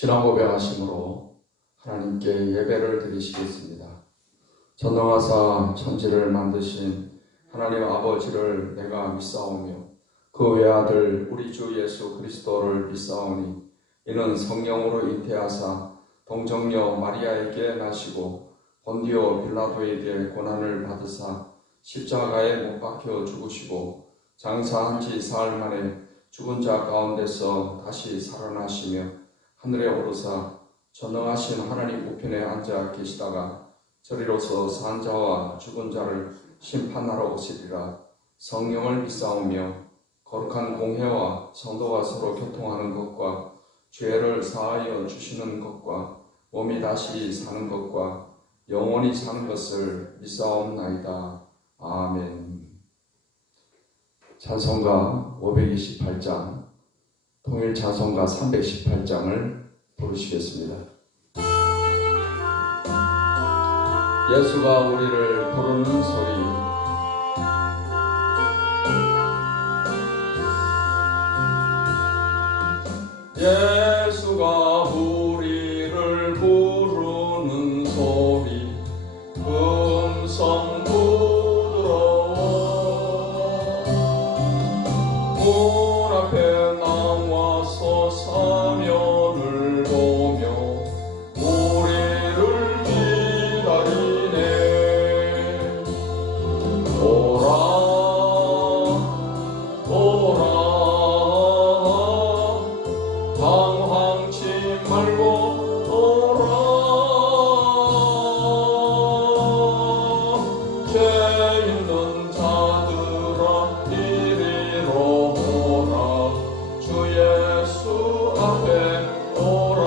신앙 고백하심으로 하나님께 예배를 드리시겠습니다. 전능하사 천지를 만드신 하나님 아버지를 내가 믿사오며 그 외아들 우리 주 예수 그리스도를 믿사오니 이는 성령으로 잉태하사 동정녀 마리아에게 나시고 본디오 빌라도에게 고난을 받으사 십자가에 못 박혀 죽으시고 장사한 지 사흘 만에 죽은 자 가운데서 다시 살아나시며 하늘에 오르사 전능하신 하나님 우편에 앉아 계시다가 저리로서 산 자와 죽은 자를 심판하러 오시리라. 성령을 믿사오며 거룩한 공회와 성도가 서로 교통하는 것과 죄를 사하여 주시는 것과 몸이 다시 사는 것과 영원히 사는 것을 믿사옵나이다. 아멘. 찬송가 528장, 통일 찬송가 318장을 부르시겠습니다. 예수가 우리를 부르는 소리. 예수가 우리를 부르는 소리, 음성 부드러워 문 앞에 나와서 사면을 보며 우리를 기다리네. 오라 오라 방황치 말고 오라. 죄 있는 자들아 이리로 오라. 주 예수 앞에 오라.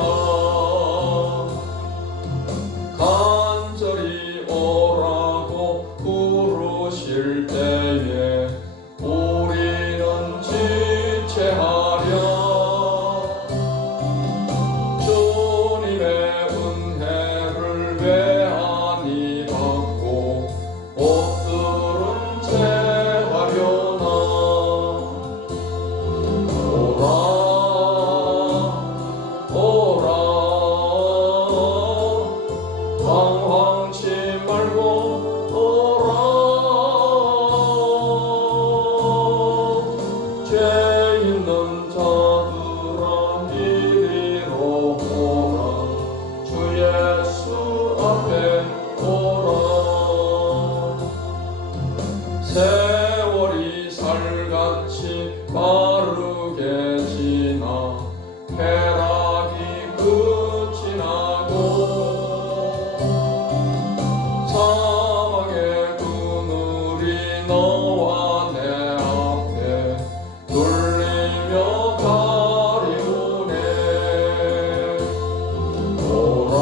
간절히 오라고 부르실 때에 우리는 지체하랴. 주님의 은혜를 외하니 받고 옷들은 채하려나. 오라 오라 방황치 말고 오라. 죄 있는 자들아 이리로 오라. 주 예수 앞에 오라. 세월이 살같이 빠르게 지나 쾌락이 끝이 나고 사막의 그늘이 너와 내 앞에 눌리며 가리우네. 오라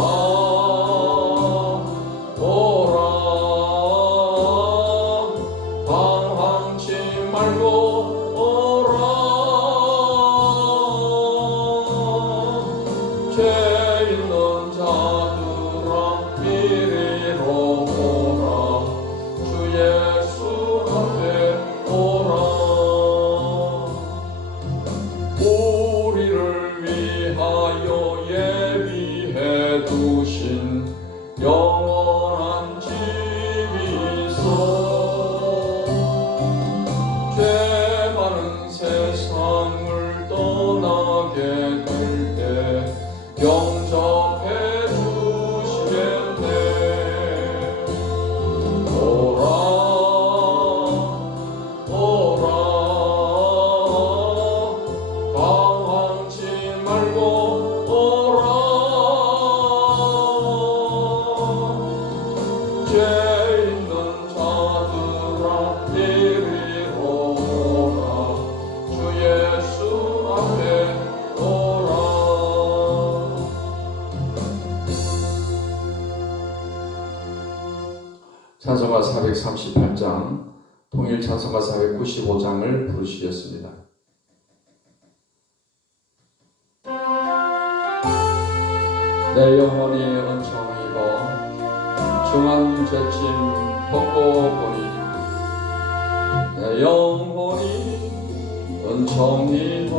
오라 방황치 말고 오라. 죄 있는 자들아 이리로 오라. 주 예수 앞에 오라. 우리를 위하여 예비해 두신 영원한 집이 있어. 죄 많은 세상을 떠나게 될 때 영접해 주시겠네. 오라 오라 방황치 말고 오라. 죄 있는 자들아 이리로 오라. 주 예수 앞에 오라. 찬송가 438장, 통일 찬송가 495장을 부르시겠습니다. 내 영혼이 은총 입어 중한 죄짐 벗고 보니 내 영혼이 은총 입어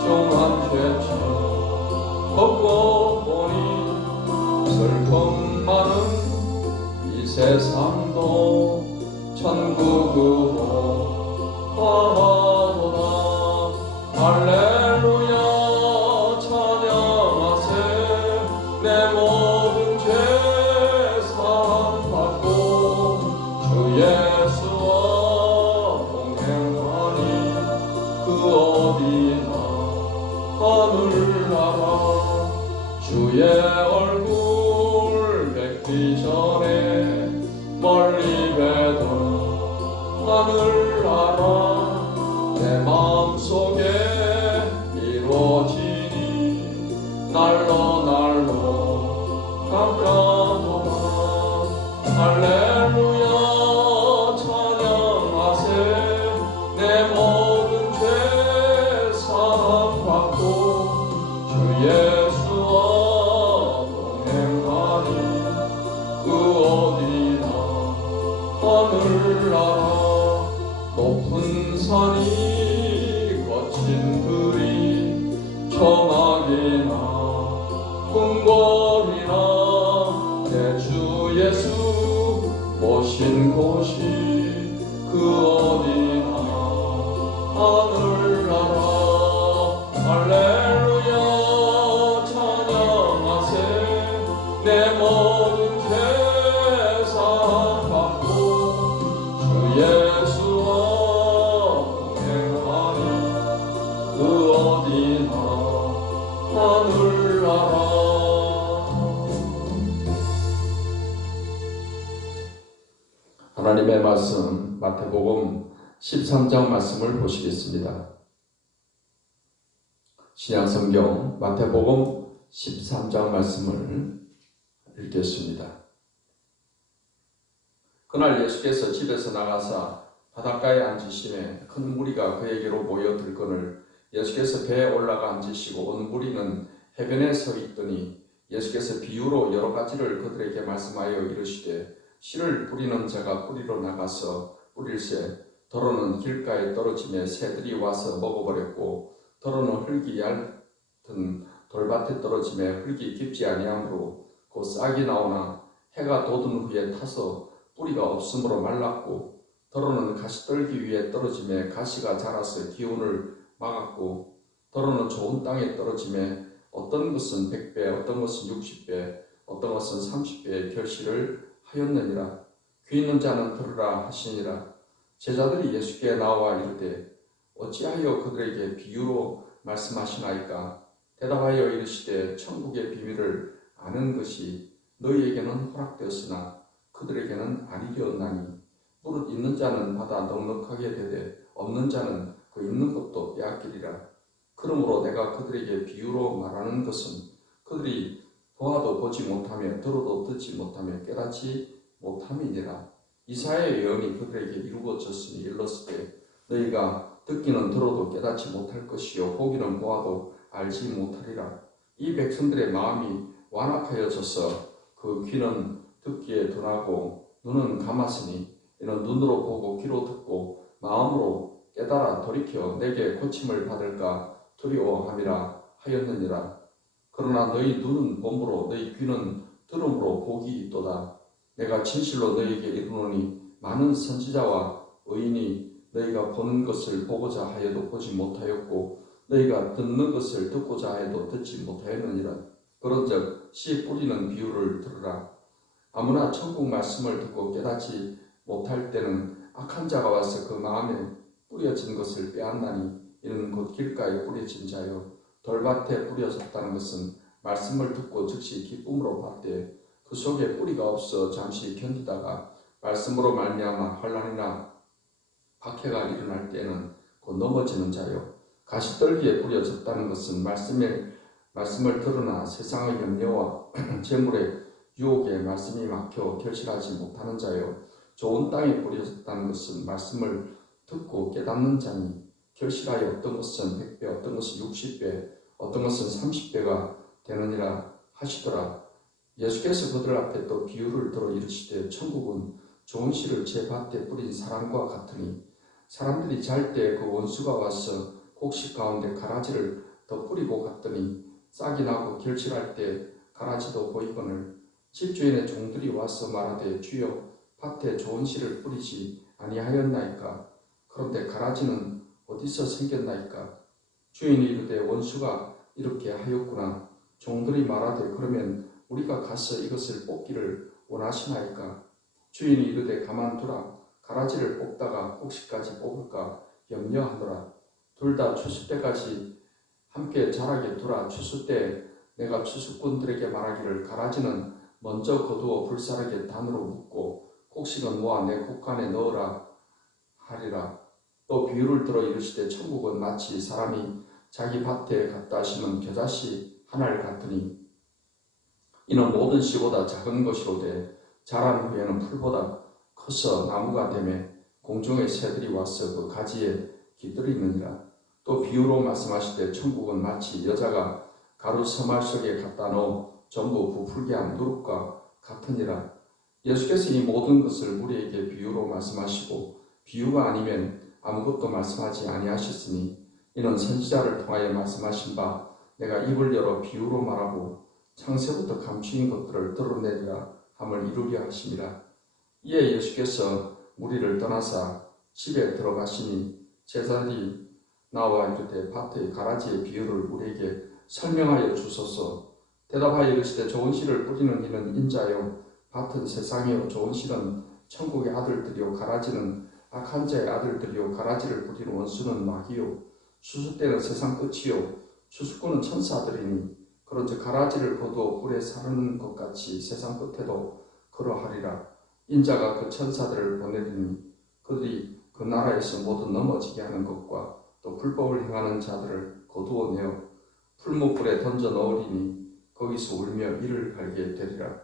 중한 죄짐 걷고 보니 슬픔 많은 이 세상도 천국으로 가도다. 할렐루야 찬양하세. 내 모든 죄 사함받고 주 예수와 동행하니 그 어디나 하늘나라. 주의 얼굴 뵙기 전에 멀리 뵈던 하늘나라 내 마음속에 이루어지니 날로 날로 가까워라. 할렐루야 찬양하세. 내 모든 죄 사함받고 주 예수와 동행하니 그 어디나 하늘나라. 높은 산이 거친 들이 저막이나 궁궐이나 내 주 예수 모신 곳이 그 어디나 하늘나라. 할렐루야 찬양하세. 내 모든 죄 사함받고 주 예수와 동행하니 그 어디나 하늘나라. 하나님의 말씀 마태복음 13장 말씀을 보시겠습니다. 신약성경 마태복음 13장 말씀을 읽겠습니다. 그날 예수께서 집에서 나가사 바닷가에 앉으시매 큰 무리가 그에게로 모여들거늘 예수께서 배에 올라가 앉으시고 온 무리는 해변에 서 있더니 예수께서 비유로 여러 가지를 그들에게 말씀하여 이르시되 씨를 뿌리는 자가 뿌리로 나가서 뿌릴새 더러는 길가에 떨어지며 새들이 와서 먹어버렸고 더러는 흙이 얇은 돌밭에 떨어지며 흙이 깊지 아니하므로 곧 싹이 나오나 해가 돋은 후에 타서 뿌리가 없으므로 말랐고 더러는 가시떨기 위에 떨어지며 가시가 자라서 기운을 막았고 더러는 좋은 땅에 떨어지며 어떤 것은 100배 어떤 것은 60배 어떤 것은 30배의 결실을 하였느니라. 귀 있는 자는 들으라 하시니라. 제자들이 예수께 나와 이르되 어찌하여 그들에게 비유로 말씀하시나이까. 대답하여 이르시되 천국의 비밀을 아는 것이 너희에게는 허락되었으나 그들에게는 아니되었나니 무릇 있는 자는 받아 넉넉하게 되되 없는 자는 그 있는 것도 빼앗기리라. 그러므로 내가 그들에게 비유로 말하는 것은 그들이 보아도 보지 못하며 들어도 듣지 못하며 깨닫지 못함이니라. 이사야의 예언이 그들에게 이루어졌으니 일렀으되 너희가 듣기는 들어도 깨닫지 못할 것이요 보기는 보아도 알지 못하리라. 이 백성들의 마음이 완악하여져서 그 귀는 듣기에 둔하고 눈은 감았으니 이는 눈으로 보고 귀로 듣고 마음으로 깨달아 돌이켜 내게 고침을 받을까 두려워함이라 하였느니라. 그러나 너희 눈은 봄으로 너희 귀는 들음으로 복이 있도다. 내가 진실로 너희에게 이르노니 많은 선지자와 의인이 너희가 보는 것을 보고자 하여도 보지 못하였고 너희가 듣는 것을 듣고자 하여도 듣지 못하였느니라. 그런즉 씨 뿌리는 비유를 들으라. 아무나 천국 말씀을 듣고 깨닫지 못할 때는 악한 자가 와서 그 마음에 뿌려진 것을 빼앗나니 이는 곧 길가에 뿌려진 자요 돌밭에 뿌려졌다는 것은 말씀을 듣고 즉시 기쁨으로 받되 그 속에 뿌리가 없어 잠시 견디다가 말씀으로 말미암아 환난이나 박해가 일어날 때는 곧 넘어지는 자요 가시떨기에 뿌려졌다는 것은 말씀을 들으나 세상의 염려와 재물의 유혹에 말씀이 막혀 결실하지 못하는 자요 좋은 땅에 뿌려졌다는 것은 말씀을 듣고 깨닫는 자니 결실하여 어떤 것은 100배 어떤 것은 60배 어떤 것은 30배가 되느니라 하시더라. 예수께서 그들 앞에 또 비유를 들어 이르시되 천국은 좋은 씨를 제 밭에 뿌린 사람과 같으니 사람들이 잘 때 그 원수가 와서 곡식 가운데 가라지를 더 뿌리고 갔더니 싹이 나고 결실할 때 가라지도 보이거늘 집주인의 종들이 와서 말하되 주여 밭에 좋은 씨를 뿌리지 아니하였나이까. 그런데 가라지는 어디서 생겼나이까. 주인이 이르되 원수가 이렇게 하였구나. 종들이 말하되 그러면 우리가 가서 이것을 뽑기를 원하시나이까. 주인이 이르되 가만두라. 가라지를 뽑다가 혹시까지 뽑을까 염려하노라. 둘 다 추수 때까지 함께 자라게 두라. 추수 때 내가 추수꾼들에게 말하기를 가라지는 먼저 거두어 불사르게 단으로 묶고 곡식은 모아 내 곡간에 넣으라 하리라. 또 비유를 들어 이르시되 천국은 마치 사람이 자기 밭에 갖다 심은 겨자씨 하나를 같으니 이는 모든 씨보다 작은 것이로되 자란 후에는 풀보다 커서 나무가 되매 공중의 새들이 와서 그 가지에 깃들이느니라. 또 비유로 말씀하시되 천국은 마치 여자가 가루 서말 속에 갖다 넣어 전부 부풀게 한 누룩과 같으니라. 예수께서 이 모든 것을 우리에게 비유로 말씀하시고 비유가 아니면 아무것도 말씀하지 아니하셨으니 이는 선지자를 통하여 말씀하신 바 내가 입을 열어 비유로 말하고 창세부터 감추인 것들을 드러내리라 함을 이루려 하심이라. 이에 예수께서 무리를 떠나사 집에 들어가시니 제자들이 나와 이르되 밭의 가라지의 비유를 우리에게 설명하여 주소서. 대답하여 이르시되 좋은 씨를 뿌리는 이는 인자요 밭은 세상이요 좋은 씨는 천국의 아들들이요 가라지는 악한 자의 아들들이요 가라지를 뿌리는 원수는 마귀요 추수 때는 세상 끝이요 추수꾼은 천사들이니 그런즉 가라지를 거두어 불에 사르는 것 같이 세상 끝에도 그러하리라. 인자가 그 천사들을 보내리니 그들이 그 나라에서 모두 넘어지게 하는 것과 또 불법을 행하는 자들을 거두어내어 풀무불에 던져 넣으리니 거기서 울며 이를 갈게 되리라.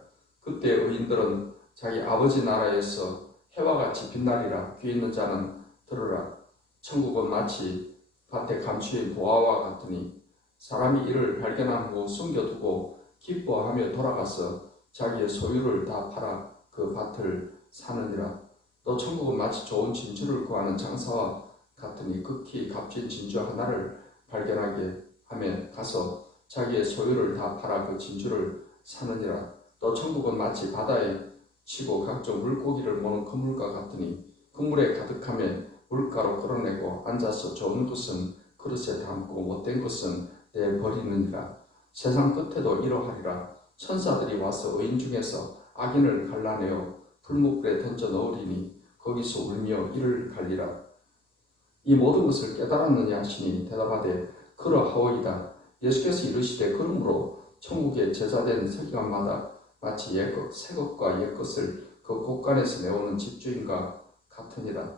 그때 의인들은 자기 아버지 나라에서 해와 같이 빛나리라. 귀 있는 자는 들으라. 천국은 마치 밭에 감추인 보화와 같으니 사람이 이를 발견한 후 숨겨두고 기뻐하며 돌아가서 자기의 소유를 다 팔아 그 밭을 사느니라. 또 천국은 마치 좋은 진주를 구하는 장사와 같으니 극히 값진 진주 하나를 발견하게 하며 가서 자기의 소유를 다 팔아 그 진주를 사느니라. 또 천국은 마치 바다에 치고 각종 물고기를 모는 그물과 같으니 그물에 가득하며 물가로 끌어내고 앉아서 좋은 것은 그릇에 담고 못된 것은 내버리느니라. 세상 끝에도 이러하리라. 천사들이 와서 의인 중에서 악인을 갈라내어 풀무불에 던져 넣으리니 거기서 울며 이를 갈리라. 이 모든 것을 깨달았느냐 하시니 대답하되 그러하오이다. 예수께서 이르시되 그러므로 천국의 제자된 서기관마다 마치 옛것 새 것과 옛것을 그 곳간에서 내오는 집주인과 같으니라.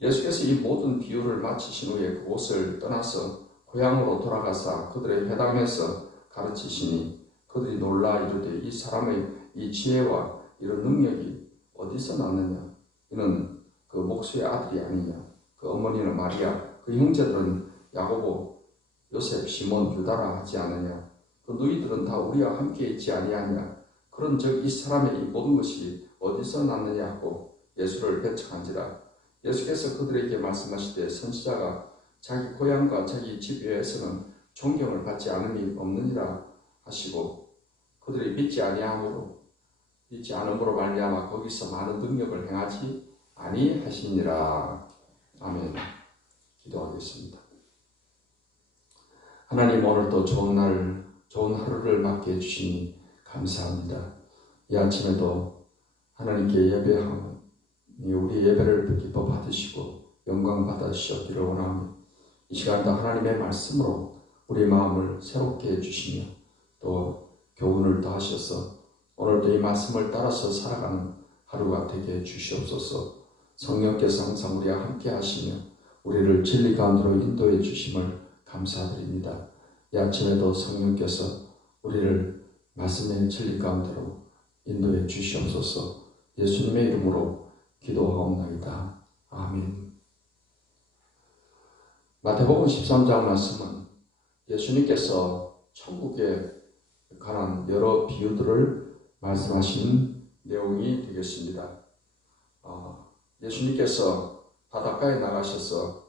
예수께서 이 모든 비유를 마치신 후에 그곳을 떠나서 고향으로 돌아가사 그들의 회당에서 가르치시니 그들이 놀라 이르되 이 사람의 이 지혜와 이런 능력이 어디서 났느냐. 이는 그 목수의 아들이 아니냐. 그 어머니는 마리아, 그 형제들은 야고보, 요셉, 시몬, 유다라 하지 않느냐. 그 너희들은 다 우리와 함께 있지 아니하냐. 그런즉 이 사람의 이 모든 것이 어디서 났느냐 하고 예수를 배척한지라. 예수께서 그들에게 말씀하시되 선지자가 자기 고향과 자기 집 외에서는 존경을 받지 않음이 없느니라 하시고 그들이 믿지 않음으로 말미암아 거기서 많은 능력을 행하지 아니하시니라. 아멘. 기도하겠습니다. 하나님, 오늘도 좋은 하루를 맞게 해주시니 감사합니다. 이 아침에도 하나님께 예배하며 우리 예배를 기뻐 받으시고 영광 받으시옵기를 원하며 이 시간도 하나님의 말씀으로 우리 마음을 새롭게 해주시며 또 교훈을 더하셔서 오늘도 이 말씀을 따라서 살아가는 하루가 되게 해주시옵소서. 성령께서 항상 우리와 함께 하시며 우리를 진리 가운데로 인도해 주심을 감사드립니다. 이 아침에도 성령께서 우리를 말씀의 진리 가운데로 인도해 주시옵소서. 예수님의 이름으로 기도하옵나이다. 아멘. 마태복음 13장 말씀은 예수님께서 천국에 관한 여러 비유들을 말씀하신 내용이 되겠습니다. 예수님께서 바닷가에 나가셔서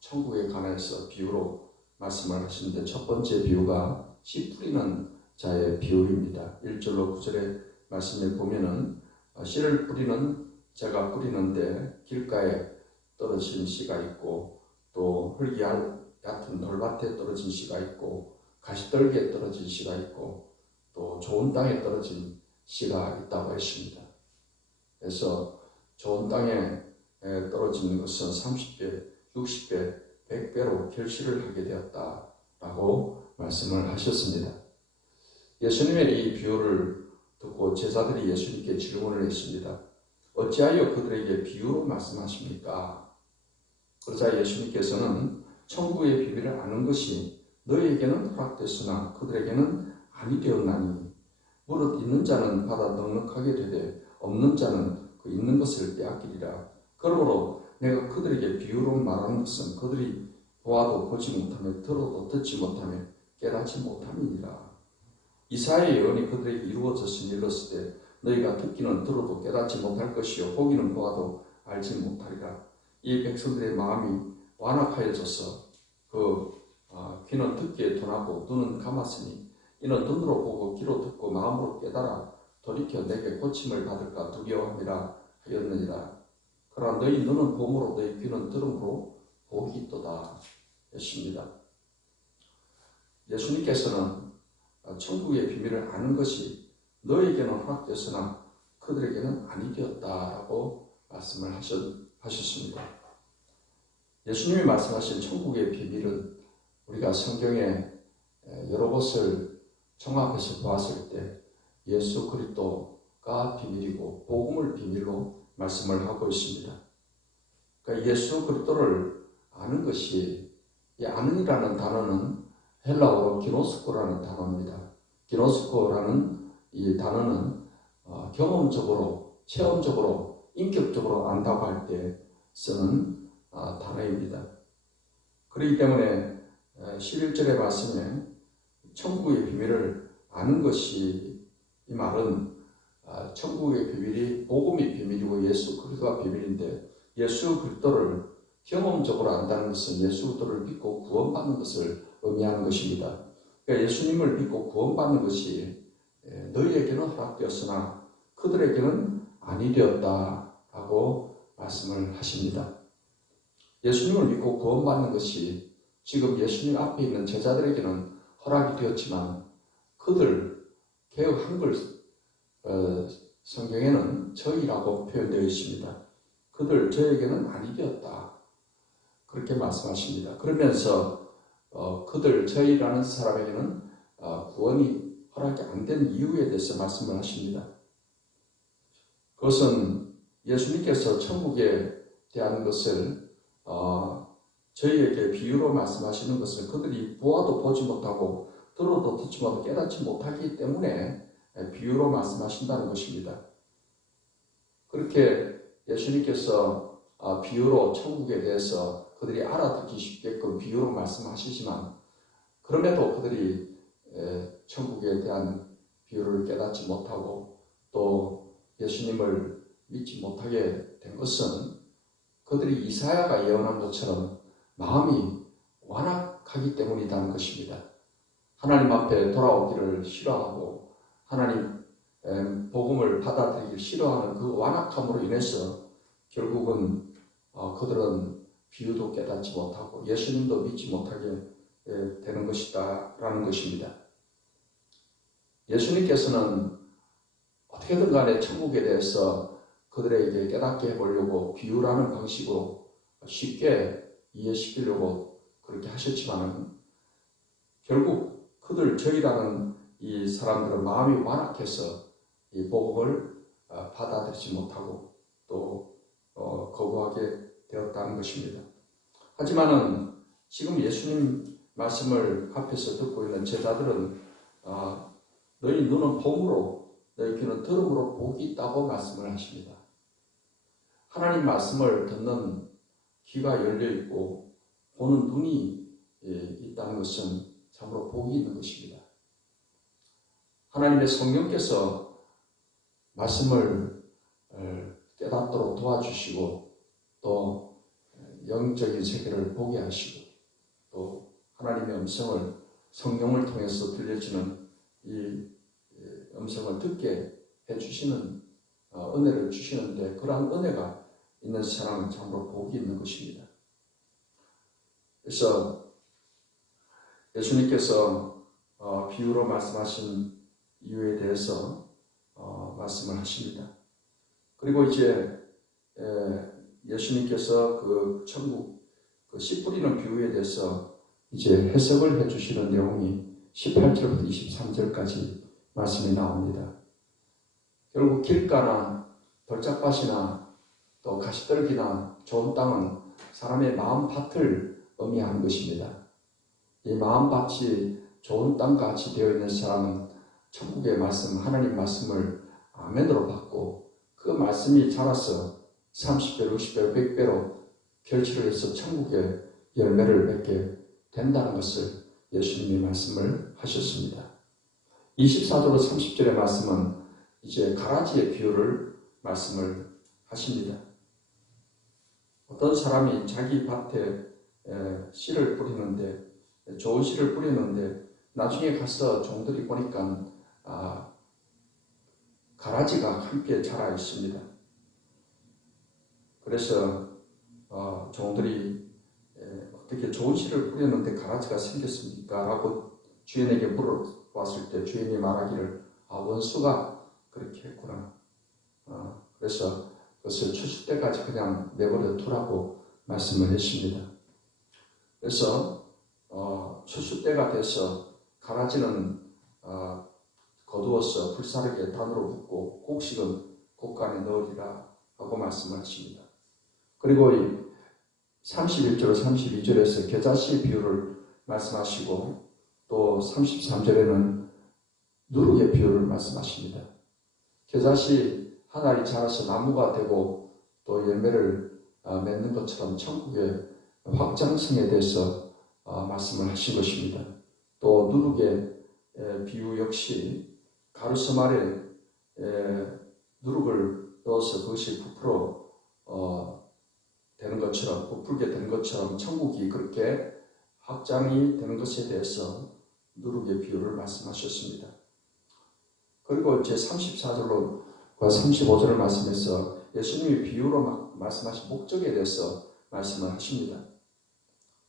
천국에 관해서 비유로 말씀을 하시는데 첫 번째 비유가 씨 뿌리는 자의 비유입니다. 1절로 9절의 말씀에 보면은 씨를 뿌리는 자가 뿌리는데 길가에 떨어진 씨가 있고 또 흙이 얕은 돌밭에 떨어진 씨가 있고 가시떨기에 떨어진 씨가 있고 또 좋은 땅에 떨어진 씨가 있다고 했습니다. 그래서 좋은 땅에 떨어지는 것은 30배, 60배, 100배로 결실을 하게 되었다라고 말씀을 하셨습니다. 예수님의 이 비유를 듣고 제자들이 예수님께 질문을 했습니다. 어찌하여 그들에게 비유로 말씀하십니까? 그러자 예수님께서는 천국의 비밀을 아는 것이 너희에게는 허락됐으나 그들에게는 아니 되었나니 무릇 있는 자는 받아 넉넉하게 되되 없는 자는 그 있는 것을 빼앗기리라. 그러므로 내가 그들에게 비유로 말하는 것은 그들이 보아도 보지 못하며 들어도 듣지 못하며 깨닫지 못함이니라. 이사야의 예언이 그들에게 이루어졌으니 이르렀을 때 너희가 듣기는 들어도 깨닫지 못할 것이요 보기는 보아도 알지 못하리라. 이 백성들의 마음이 완악하여져서 귀는 듣기에 둔하고 눈은 감았으니 이는 눈으로 보고 귀로 듣고 마음으로 깨달아 돌이켜 내게 고침을 받을까 두려움이라 하였느니라. 그러나 너희 눈은 봄으로 너희 귀는 들음으로 복이 있도다 했습니다. 예수님께서는 천국의 비밀을 아는 것이 너희에게는 허락됐으나 그들에게는 아니 되었다라고 말씀을 하셨습니다. 예수님이 말씀하신 천국의 비밀은 우리가 성경에 여러 곳을 종합해서 보았을 때 예수 그리스도가 비밀이고 복음을 비밀로 말씀을 하고 있습니다. 그러니까 예수 그리스도를 아는 것이, 이 아는이라는 단어는 헬라어로 기노스코라는 단어입니다. 기노스코라는 이 단어는 경험적으로, 체험적으로, 인격적으로 안다고 할 때 쓰는 단어입니다. 그렇기 때문에 11절의 말씀에 천국의 비밀을 아는 것이, 이 말은 천국의 비밀이 복음이 비밀이고 예수 그리스도가 비밀인데 예수 그리스도를 경험적으로 안다는 것은 예수 그리스도를 믿고 구원받는 것을 의미하는 것입니다. 그러니까 예수님을 믿고 구원받는 것이 너희에게는 허락되었으나 그들에게는 아니 되었다라고 말씀을 하십니다. 예수님을 믿고 구원받는 것이 지금 예수님 앞에 있는 제자들에게는 허락이 되었지만 그들, 개역 한글 성경에는 저희라고 표현되어 있습니다. 그들, 저에게는 아니 되었다. 그렇게 말씀하십니다. 그러면서 그들, 저희라는 사람에게는 구원이 허락이 안 된 이유에 대해서 말씀을 하십니다. 그것은 예수님께서 천국에 대한 것을 저희에게 비유로 말씀하시는 것은 그들이 보아도 보지 못하고 들어도 듣지 못하고 깨닫지 못하기 때문에 비유로 말씀하신다는 것입니다. 그렇게 예수님께서 비유로 천국에 대해서 그들이 알아듣기 쉽게끔 비유로 말씀하시지만 그럼에도 그들이 천국에 대한 비유를 깨닫지 못하고 또 예수님을 믿지 못하게 된 것은 그들이 이사야가 예언한 것처럼 마음이 완악하기 때문이라는 것입니다. 하나님 앞에 돌아오기를 싫어하고 하나님 복음을 받아들이기 싫어하는 그 완악함으로 인해서 결국은 그들은 비유도 깨닫지 못하고 예수님도 믿지 못하게 되는 것이다 라는 것입니다. 예수님께서는 어떻게든 간에 천국에 대해서 그들에게 깨닫게 해보려고 비유라는 방식으로 쉽게 이해시키려고 그렇게 하셨지만 결국 그들, 저희라는 이 사람들은 마음이 완악해서 이 복음을 받아들이지 못하고 또 거부하게 되었다는 것입니다. 하지만은 지금 예수님 말씀을 앞에서 듣고 있는 제자들은 너희 눈은 봄으로 너희 귀는 들음으로 복이 있다고 말씀을 하십니다. 하나님 말씀을 듣는 귀가 열려 있고 보는 눈이 있다는 것은 참으로 복이 있는 것입니다. 하나님의 성령께서 말씀을 깨닫도록 도와주시고 또 영적인 세계를 보게 하시고 또 하나님의 음성을 성령을 통해서 들려지는 이 음성을 듣게 해주시는 은혜를 주시는데, 그러한 은혜가 있는 사람은 참으로 복이 있는 것입니다. 그래서 예수님께서 비유로 말씀하신 이유에 대해서 말씀을 하십니다. 그리고 이제 예수님께서 그 천국 그 씨 뿌리는 비유에 대해서 이제 해석을 해주시는 내용이 18절부터 23절까지 말씀이 나옵니다. 결국 길가나 돌짝밭이나 또 가시떨기나 좋은 땅은 사람의 마음밭을 의미하는 것입니다. 이 마음밭이 좋은 땅같이 되어 있는 사람은 천국의 말씀, 하나님 말씀을 아멘으로 받고 그 말씀이 자라서 30배, 60배, 100배로 결실을 해서 천국의 열매를 맺게 된다는 것을 예수님이 말씀을 하셨습니다. 24절로 30절의 말씀은 이제 가라지의 비유를 말씀을 하십니다. 어떤 사람이 자기 밭에 씨를 뿌리는데, 좋은 씨를 뿌리는데 나중에 가서 종들이 보니까 가라지가 함께 자라 있습니다. 그래서 종들이 어떻게 좋은 씨를 뿌렸는데 가라지가 생겼습니까? 라고 주인에게 물어봤을 때 주인이 말하기를 원수가 그렇게 했구나. 그래서 그것을 추수 때까지 그냥 내버려 두라고 말씀을 했습니다. 그래서 추수 때가 돼서 가라지는 거두어서 불사르게 단으로 붓고 곡식은 곡간에 넣으리라 하고 말씀을 하십니다. 그리고 31절, 32절에서 겨자씨 비유를 말씀하시고 또 33절에는 누룩의 비유를 말씀하십니다. 겨자씨 하나이 자라서 나무가 되고 또 열매를 맺는 것처럼 천국의 확장성에 대해서 말씀을 하신 것입니다. 또 누룩의 비유 역시 가루서말에 누룩을 넣어서 그것이 부풀어 되는 것처럼, 부풀게 되는 것처럼 천국이 그렇게 확장이 되는 것에 대해서 누룩의 비유를 말씀하셨습니다. 그리고 제 34절과 35절을 말씀해서 예수님이 비유로 말씀하신 목적에 대해서 말씀을 하십니다.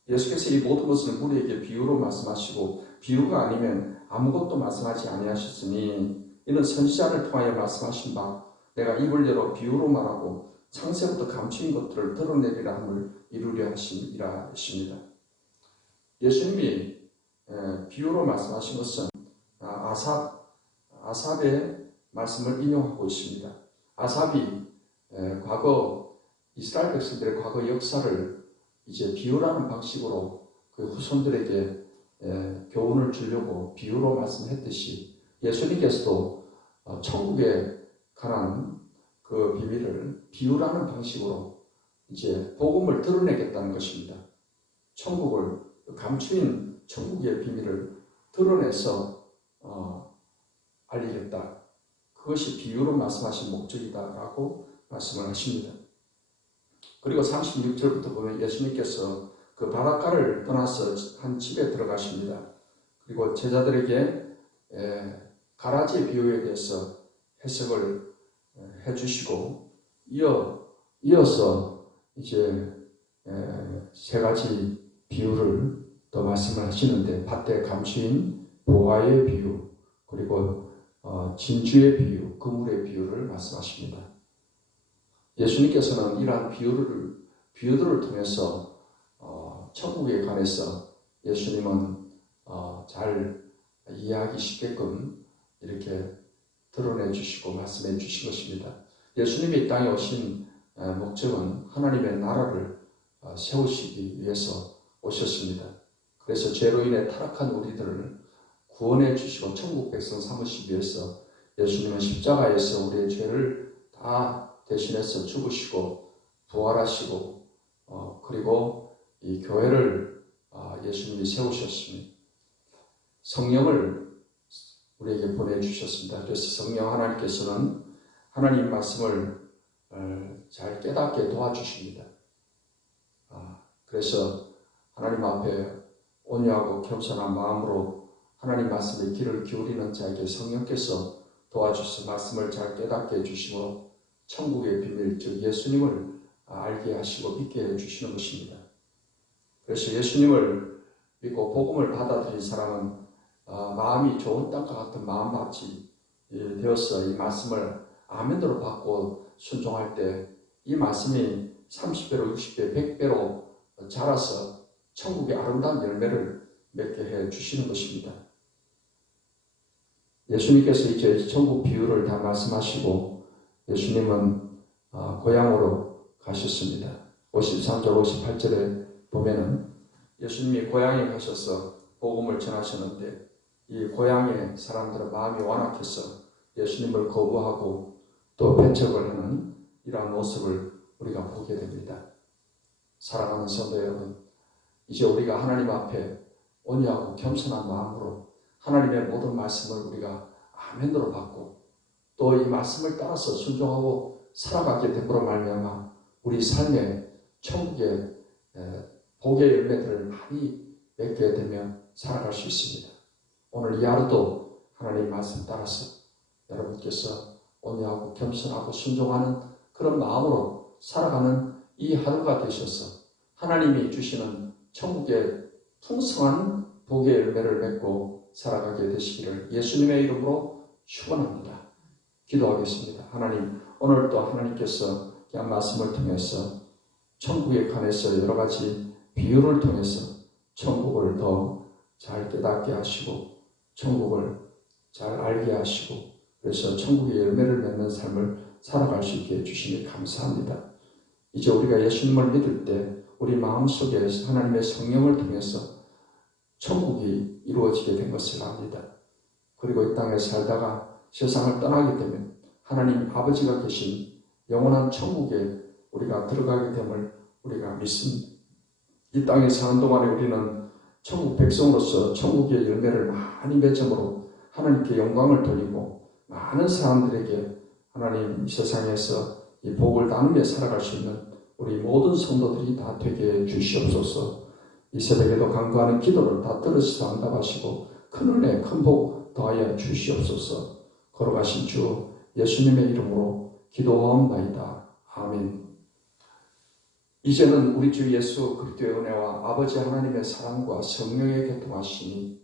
예수께서 이 모든 것을 우리에게 비유로 말씀하시고 비유가 아니면 아무것도 말씀하지 아니하셨으니 이는 선지자를 통하여 말씀하신 바 내가 입을 열어 비유로 말하고 창세부터 감추인 것들을 드러내리라 함을 이루려 하심이라 했습니다. 예수님이 비유로 말씀하신 것은 아삽의 말씀을 인용하고 있습니다. 아삽이 과거 이스라엘 백성들의 과거 역사를 이제 비유라는 방식으로 그 후손들에게 교훈을 주려고 비유로 말씀했듯이 예수님께서도 천국에 관한 그 비밀을 비유라는 방식으로 이제 복음을 드러내겠다는 것입니다. 천국을 감추인 천국의 비밀을 드러내서 알리겠다. 그것이 비유로 말씀하신 목적이다라고 말씀을 하십니다. 그리고 36절부터 보면 예수님께서 그 바닷가를 떠나서 한 집에 들어가십니다. 그리고 제자들에게 가라지의 비유에 대해서 해석을 해주시고 이어서 이제 세 가지 비유를 더 말씀을 하시는데 밭에 감추인 보화의 비유, 그리고 진주의 비유, 그물의 비유를 말씀하십니다. 예수님께서는 이러한 비유들을 통해서 천국에 관해서 예수님은 잘 이해하기 쉽게끔 이렇게 드러내 주시고 말씀해 주신 것입니다. 예수님이 이 땅에 오신 목적은 하나님의 나라를 세우시기 위해서 오셨습니다. 그래서 죄로 인해 타락한 우리들을 구원해 주시고 천국 백성 삼으시기 위해서 예수님은 십자가에서 우리의 죄를 다 대신해서 죽으시고 부활하시고 그리고 이 교회를 예수님이 세우셨으니 성령을 우리에게 보내주셨습니다. 그래서 성령 하나님께서는 하나님 말씀을 잘 깨닫게 도와주십니다. 그래서 하나님 앞에 온유하고 겸손한 마음으로 하나님 말씀에 귀를 기울이는 자에게 성령께서 도와주셔서 말씀을 잘 깨닫게 해주시고 천국의 비밀, 즉 예수님을 알게 하시고 믿게 해주시는 것입니다. 그래서 예수님을 믿고 복음을 받아들인 사람은 마음이 좋은 땅과 같은 마음밭이 되어서 이 말씀을 아멘으로 받고 순종할 때 이 말씀이 30배로 60배 100배로 자라서 천국의 아름다운 열매를 맺게 해 주시는 것입니다. 예수님께서 이제 천국 비유를 다 말씀하시고 예수님은 고향으로 가셨습니다. 53절 58절에 보면은 예수님이 고향에 가셔서 복음을 전하셨는데 이 고향의 사람들은 마음이 완악해서 예수님을 거부하고 또 배척을 하는 이러한 모습을 우리가 보게 됩니다. 사랑하는 성도 여러분, 이제 우리가 하나님 앞에 온유하고 겸손한 마음으로 하나님의 모든 말씀을 우리가 아멘으로 받고 또 이 말씀을 따라서 순종하고 살아가게 됨으로 말미암아 우리 삶에 천국의 복의 열매들을 많이 맺게 되며 살아갈 수 있습니다. 오늘 이 하루도 하나님 말씀 따라서 여러분께서 온유하고 겸손하고 순종하는 그런 마음으로 살아가는 이 하루가 되셔서 하나님이 주시는 천국의 풍성한 복의 열매를 맺고 살아가게 되시기를 예수님의 이름으로 축원합니다. 기도하겠습니다. 하나님, 오늘도 하나님께서 그냥 말씀을 통해서 천국에 관해서 여러 가지 비유를 통해서 천국을 더 잘 깨닫게 하시고 천국을 잘 알게 하시고 그래서 천국의 열매를 맺는 삶을 살아갈 수 있게 해주시니 감사합니다. 이제 우리가 예수님을 믿을 때 우리 마음속에 하나님의 성령을 통해서 천국이 이루어지게 된 것을 압니다. 그리고 이 땅에 살다가 세상을 떠나게 되면 하나님 아버지가 계신 영원한 천국에 우리가 들어가게 됨을 우리가 믿습니다. 이 땅에 사는 동안에 우리는 천국 백성으로서 천국의 열매를 많이 맺음으로 하나님께 영광을 돌리고 많은 사람들에게 하나님 이 세상에서 이 복을 나누며 살아갈 수 있는 우리 모든 성도들이 다 되게 해 주시옵소서. 이 새벽에도 간구하는 기도를 다 들으시서 응답하시고 큰 은혜 큰 복 더하여 주시옵소서. 걸어가신 주 예수님의 이름으로 기도하옵나이다. 아멘. 이제는 우리 주 예수 그리스도의 은혜와 아버지 하나님의 사랑과 성령의 교통하심이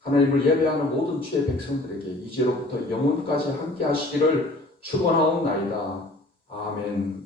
하나님을 예배하는 모든 주의 백성들에게 이제로부터 영원까지 함께 하시기를 축원하옵나이다. 아멘.